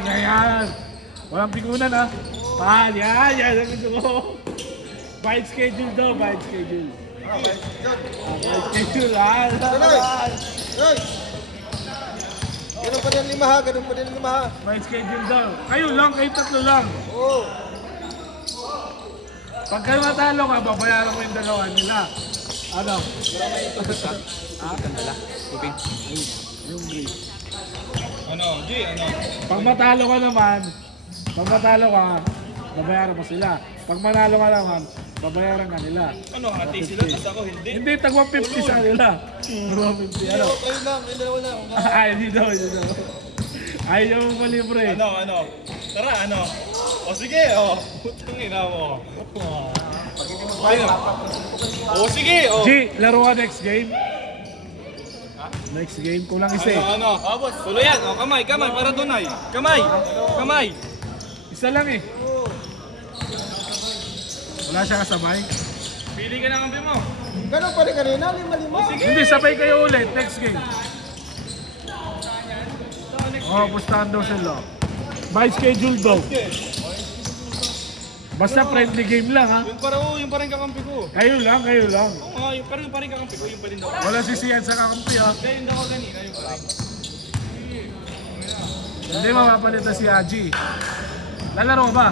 Ayan. Walang pikunan ha. Yan. Yan ang gusto ko. Bite schedule daw, bite schedule. Bite schedule ha. Hoy! Ganun pa din lima ha, ganun pa din lima ha. Bite schedule daw. Kayo tatlo lang. Oo. Pag kayo matalo ka, babayaran mo yung dalawa nila. Ano? Ganda lang. Tubig. Yung green. Ano, G, ano? Pag matalo ka naman, babayaran mo sila. Pag manalo ka naman, babayaran ka nila. Ano, hati sila, tapos ako hindi. Hindi, tag 150 sa nila. 150, ano? Kayo lang, kayo dalawa lang. Ay, hindi daw. Ayaw mo malibre. Ano? Tara, ano? O sige, o. Putang ina mo. O sige, o. G, laro ka next game. Next game, kulang isa eh. Ano? Boss. Tuloy yan, o. Kamay, para tunay. Kamay. Isa lang eh. Wala siya kasabay. Pili ka ng kampi mo. Ganun pa rin kanina, lima-lima. Hindi, sabay kayo ulit. Next game. Oh, pustahan daw sila. By schedule daw. Basta friendly game lang ha. Yung pa rin kakampi ko. Kayo lang. Oo nga, pero yung pa rin kakampi ko, yung pa rin daw. Wala sisiyan sa kakampi ha. Kaya yung daw ako kanina, yung pa rin. Hindi mapapalitan si Aji. Lalaro ba?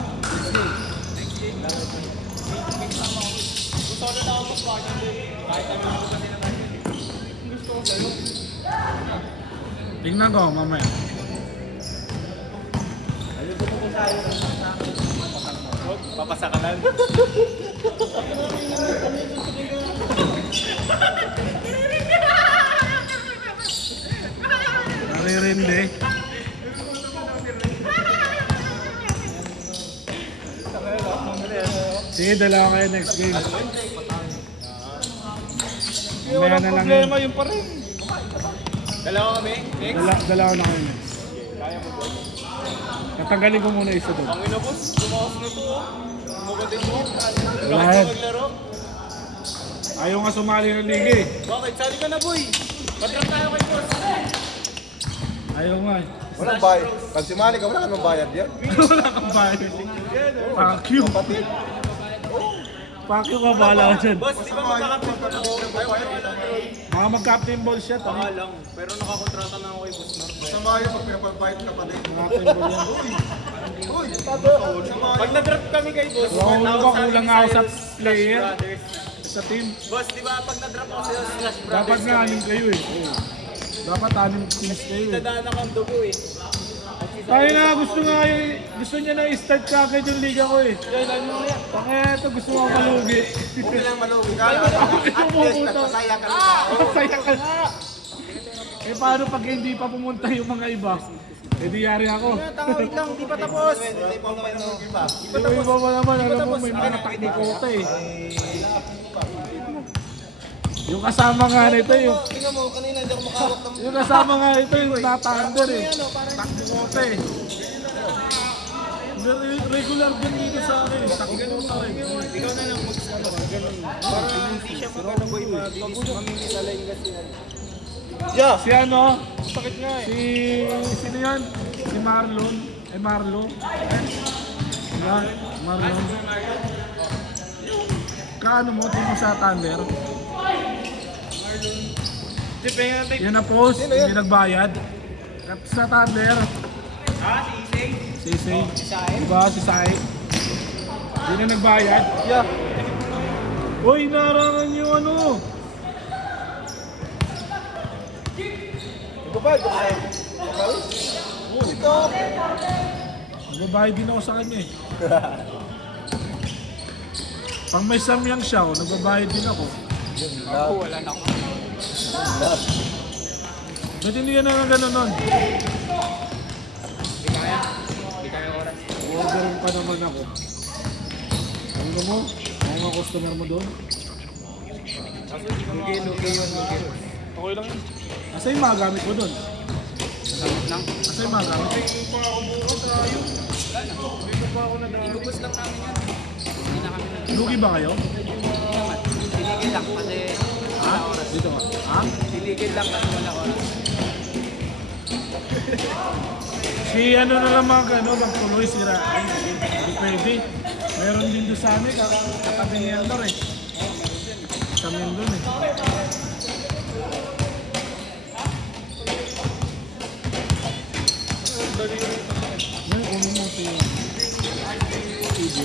Tingnan ko mamaya. Papasa ka lang. Naririndi. Sige, dalawa kayo next game. Mamaya na lang yun. Problema yung pa rin. Dalawa kami? Next? Dalawa na kayo next. Tatanggalin ko muna isa doon. Ang ina boss, lumakas na to oh. Lumabatin mo. Lahat. Maglaro. Ayaw nga sumali ng liga eh. Bakit? Sali ka na boy. Patrap tayo kay boss. Ayaw nga eh. Walang bayad. Pag sumali ka, wala ka nang bayad yan. Wala kang bayad. Fuck you. Kapatid. Fuck you ka, bahala ka dyan. Boss, di ba magkakapit pa ako? Mga mag-captain ball siya. Baka lang. Pero nakakontrata na ako kay boss Mark. Masama yun pag pinapagbayad kapatid. Captain ball yan. Uy, masama Pag na-drop kami kay boss, Wala ko, kulang nga ako sa player. brothers. Sa team. Boss, di ba pag na-drop ako sa Slash Dapat Brothers? nga anim kayo eh. Dapat anim teams kayo eh. Dadaan ako ang dugo eh. Tayo na, gusto niya na i-start sa akin yung liga ko eh. Kaya ito, gusto mo malugi. Okay lang maluwi ka. At least nagpasaya ka na. Masaya ka na. Eh paano pag hindi pa pumunta yung mga iba? Eh di yari ako. Wait lang, di pa tapos. Hindi pa maluwi pa. Yung iba pa naman, alam mo may mga taknikota eh. Yung kasama nga nito yung... Tingnan mo, kanina hindi ako makawak ng... Yung kasama nga ito yung natandar eh. Taknikota eh. Regular din dito sa akin. Taknikota rin. Ikaw na lang mag-ano ka, ganun. Para hindi siya magano boy, mabilis kami misalayin kasi. Yeah. Si ano? Sakit nga eh. Sino yan? Si Marlon. Marlo. Yan, Marlon. Kaano mo? Team mo sa Thunder? Yan na post, hindi nagbayad. At sa Thunder, si Isay. Diba si Sai? Hindi na nagbayad. Yeah. Uy, narangan yung ano. Nagbabayad ka ba? Ito. Nagbabayad din ako sa kanya eh. Pag may samyang siya, nagbabayad din ako. Wala na ako. Ba't hindi ka na gano'n nun? Hindi kaya oras. Orderin pa naman ako. Ano mo? Ang mga customer mo doon? Lugi yun. Okay lang yun. Asa yung mga gamit mo doon? Gamit lang. Asa yung mga gamit? Inubos lang namin yan. Hindi na kami nag- Lugi ba kayo? Tiligil lang kasi Ha? Dito ka? Ha? tiligil lang kasi wala oras. Si ano na lang magtuloy sira. Ay, hindi pwede. Meron din doon sa amin, katabi ni Andor eh. Sa amin doon eh. Yan, uno mo si TJ.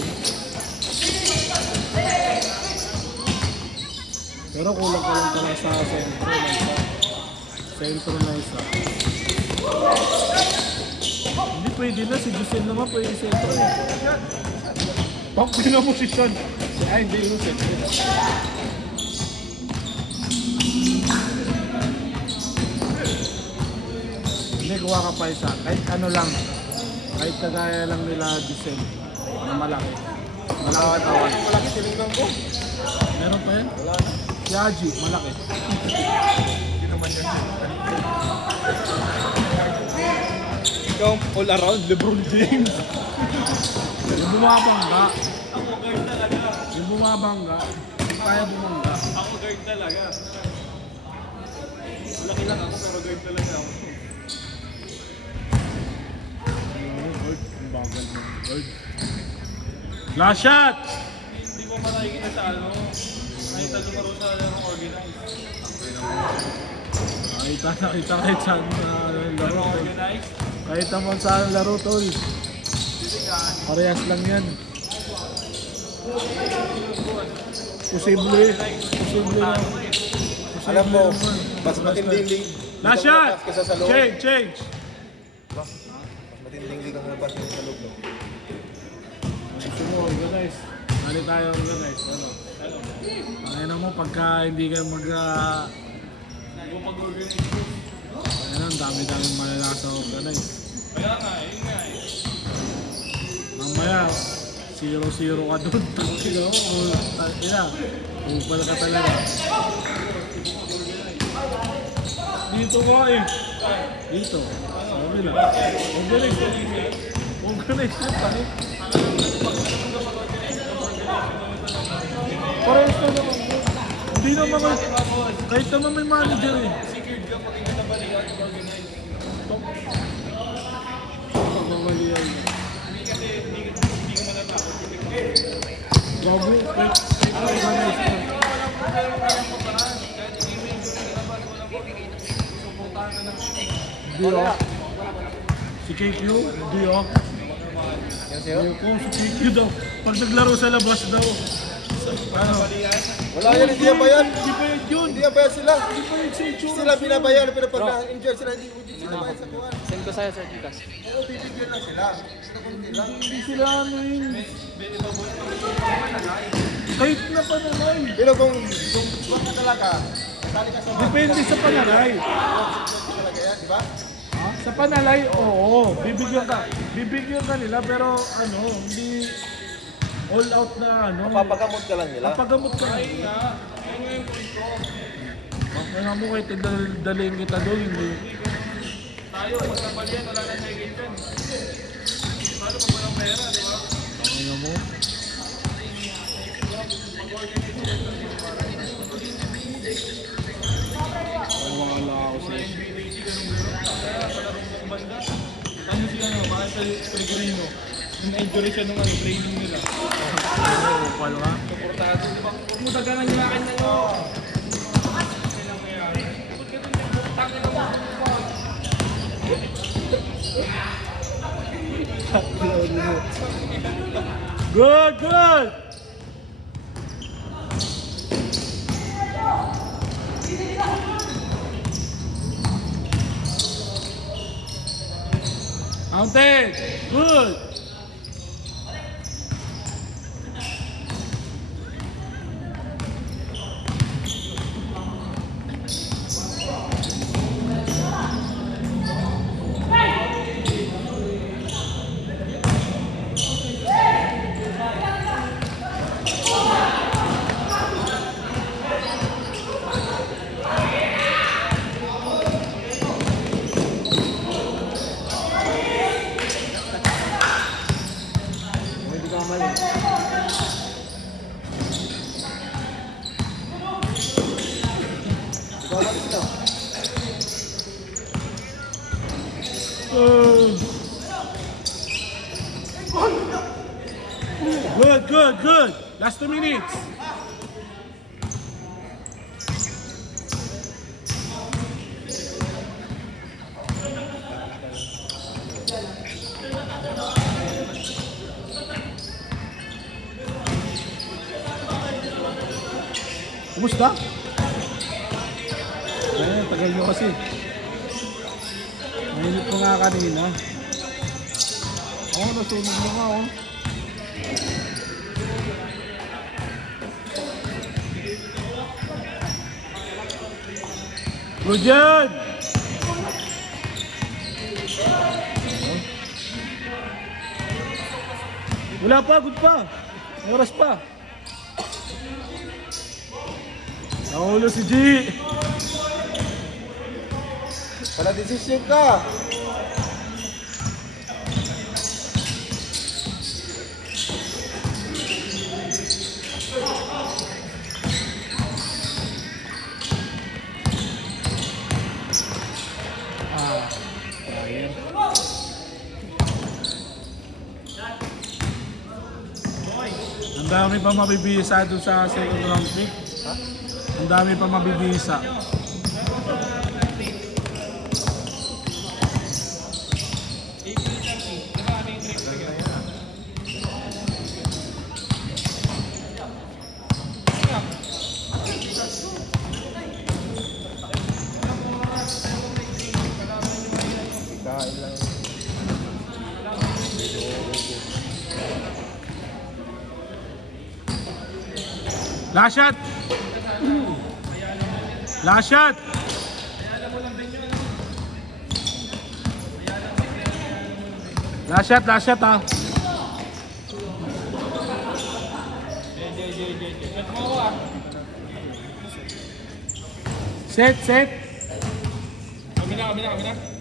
Pero kulang ka lang talaga sa sentro na isa. Sentro na isa. Hindi pwede na, si Giselle naman pwede sentro eh. Bak, pinaposisyon. Ay, hindi yung sentro. Hindi, kuha ka pa isa. Kahit ano lang. Kahit kagaya lang nila Giselle. Na malaki. Malaki katawan. Malaki, tinignan ko. Meron pa yan? Wala na. Si Haji, malaki. Hindi naman yan. Ikaw, all around, LeBron James. Yung bumabangga. Yung bumabangga. Yung kaya bumangga. Ako guard talaga. Laki lang ako, pero guard talaga ako. Ang bagal ng bird. Last shot! Hindi ko pa nakikita sa ano. Nakita lumaro sa organized. Nakita kahit saan na laro. Tol. Organized? Kahit naman saan laro, tol. Parehas lang yan. Posible. Posible lang. Alam mo, mas matinding league. Last shot! Kaysa sa loob. Change! Mas matinding league ang nabas sa loob. No? Gusto mo, organize. Bali tayo organize. Ano? Ano mo, pagka hindi kayo ano, ang dami-dami malalasa organize. Kaya nga, yun nga eh. Mamaya, 0-0 ka doon. Tangina mo, upal ka talaga. Dito ka eh. Dito. Sabi lang. Organize. Organize yun, panik. Parehas na naman. Hindi naman kahit naman may manager eh. Secured ka pag hindi nabalikan ng organized. Pagmamalian. Hindi kasi, hindi ka manatakot. Bago, kahit organize ka. Dio. Si KQ, Dio. Yan sa'yo? Dio ko, si KQ daw. Pag naglaro sa labas daw. Ano? Wala yan, hindi yan bayan. Hindi pa yun. Hindi yan bayan sila. Hindi pa yun sa itsura. Sila binabayan, pero pag na-injure sila, hindi sila bayan sa kuwan. Send ko sa'yo, Sir Tikas. Oo, bibigyan lang sila. Sila kundi lang. Hindi sila ano yun. Kahit na panalay. Pero kung wag ka talaga, kasali ka sa mga Depende sa panalay. talaga yan, di ba? Ha? Sa panalay, oo. Bibigyan ka nila pero ano, hindi all out na ano. Papagamot ka lang nila. Papagamot ka na. Kaya mo kahit dalhin kita doon, hindi. Tayo, magkabalian, wala na sa higit yan. Paano pag walang pera, di ba? Kaya mo. Wala ako sa Ano siya ano, bakit sa Pellegrino? Na-injury siya nung training nila. upal ka. Suportado, di ba? Huwag mo daganan yung akin na yun. Kailang nangyari. Ba't ganun yung tangin na mo? Good, good! Counted! Good! Good, good, good. Last 2 minutes. Kumusta? Ayun, tagal nyo kasi. Mainit ko nga kanina. Oh, nasunog mo nga, oh. Good yan! Wala pa, good pa. May oras pa. Nakulo si G. Wala desisyon ka. Ang dami pa mabibisa doon sa second round pick. Ang dami pa mabibisa. Kain lang. Last shot! Last shot! Last shot ha. Set, set. Kami na.